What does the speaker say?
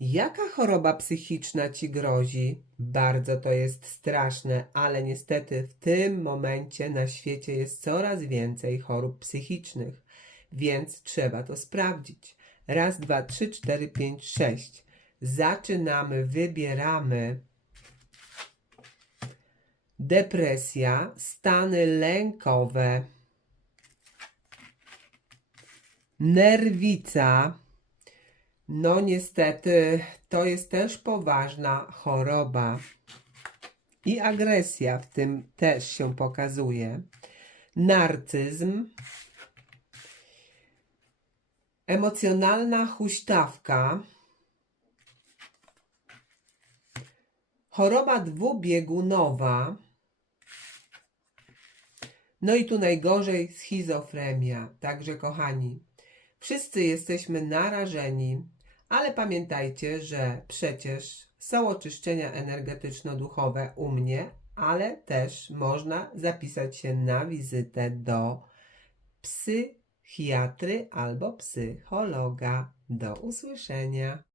Jaka choroba psychiczna ci grozi? Bardzo to jest straszne, ale niestety w tym momencie na świecie jest coraz więcej chorób psychicznych, więc trzeba to sprawdzić. Raz, dwa, trzy, cztery, pięć, sześć. Zaczynamy, wybieramy. Depresja, stany lękowe, nerwica. No niestety, to jest też poważna choroba. I agresja w tym też się pokazuje. Narcyzm, emocjonalna huśtawka, choroba dwubiegunowa, no i tu najgorzej schizofrenia. Także kochani, wszyscy jesteśmy narażeni, ale pamiętajcie, że przecież są oczyszczenia energetyczno-duchowe u mnie, ale też można zapisać się na wizytę do psychiatry albo psychologa. Do usłyszenia.